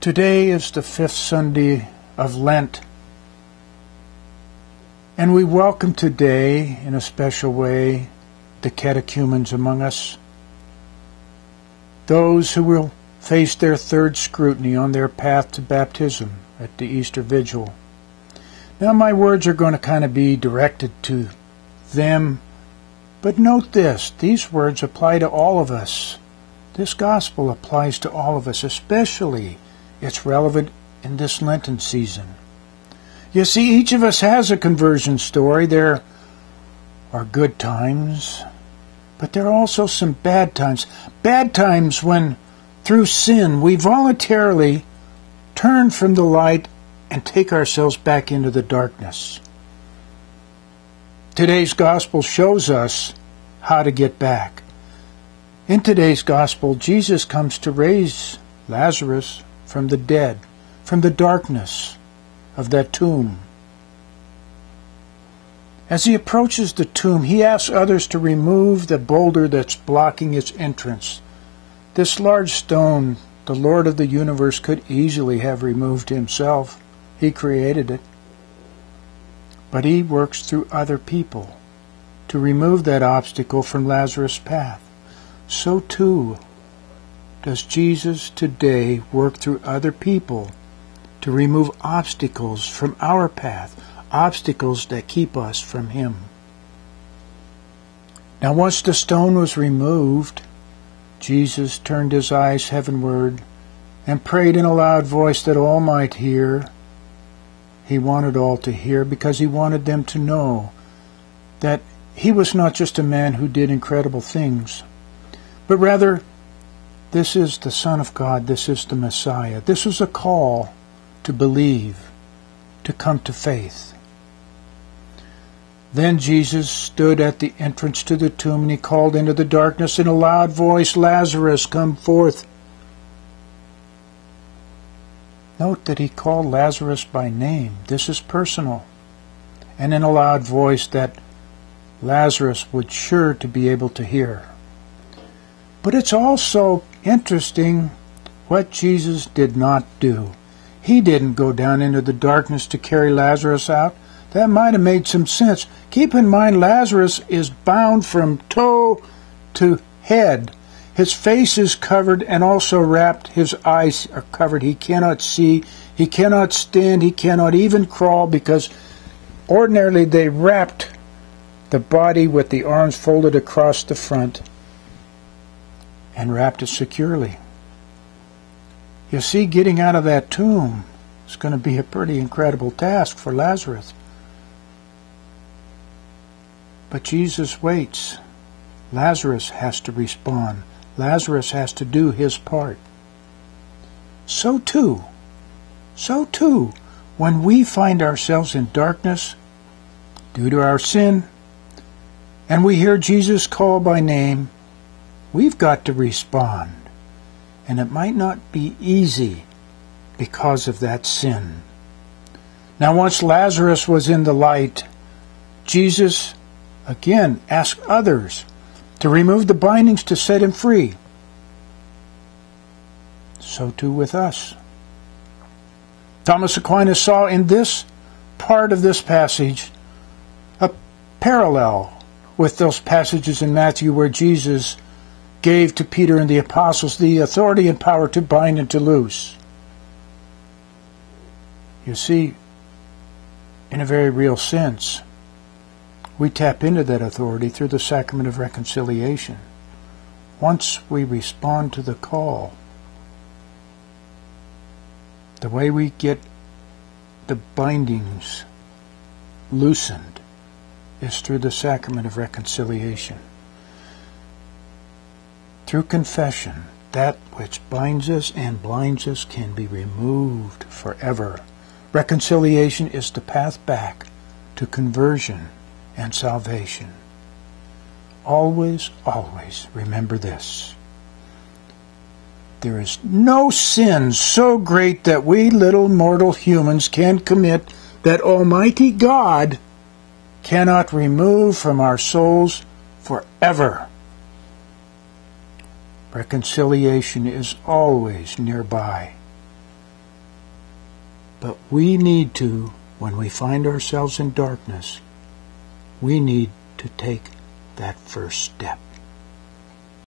Today is the 5th Sunday of Lent, and we welcome today, in a special way, the catechumens among us, those who will face their third scrutiny on their path to baptism at the Easter Vigil. Now, my words are going to kind of be directed to them, but note this, these words apply to all of us. This gospel applies to all of us, especially it's relevant in this Lenten season. You see, each of us has a conversion story. There are good times, but there are also some bad times. Bad times when, through sin, we voluntarily turn from the light and take ourselves back into the darkness. Today's gospel shows us how to get back. In today's gospel, Jesus comes to raise Lazarus from the dead, from the darkness of that tomb. As he approaches the tomb, he asks others to remove the boulder that's blocking its entrance. This large stone, the Lord of the universe could easily have removed himself. He created it. But he works through other people to remove that obstacle from Lazarus' path. So too does Jesus today work through other people to remove obstacles from our path, obstacles that keep us from him. Now, once the stone was removed, Jesus turned his eyes heavenward and prayed in a loud voice that all might hear. He wanted all to hear because he wanted them to know that he was not just a man who did incredible things, but rather this is the Son of God, this is the Messiah. This was a call to believe, to come to faith. Then Jesus stood at the entrance to the tomb, and he called into the darkness in a loud voice, "Lazarus, come forth." Note that he called Lazarus by name. This is personal. And in a loud voice that Lazarus would sure to be able to hear. But it's also interesting what Jesus did not do. He didn't go down into the darkness to carry Lazarus out. That might have made some sense. Keep in mind, Lazarus is bound from toe to head. His face is covered and also wrapped. His eyes are covered. He cannot see. He cannot stand. He cannot even crawl because ordinarily they wrapped the body with the arms folded across the front and wrapped it securely. You see, getting out of that tomb is going to be a pretty incredible task for Lazarus. But Jesus waits. Lazarus has to respond. Lazarus has to do his part. So too, when we find ourselves in darkness due to our sin, and we hear Jesus call by name, we've got to respond. And it might not be easy because of that sin. Now, once Lazarus was in the light, Jesus again asked others to remove the bindings to set him free. So too with us. Thomas Aquinas saw in this part of this passage a parallel with those passages in Matthew where Jesus gave to Peter and the apostles the authority and power to bind and to loose. You see, in a very real sense, we tap into that authority through the sacrament of reconciliation. Once we respond to the call, the way we get the bindings loosened is through the sacrament of reconciliation. Through confession, that which binds us and blinds us can be removed forever. Reconciliation is the path back to conversion and salvation. Always, always remember this. There is no sin so great that we little mortal humans can commit that Almighty God cannot remove from our souls forever. Reconciliation is always nearby. But we need to, when we find ourselves in darkness, we need to take that first step.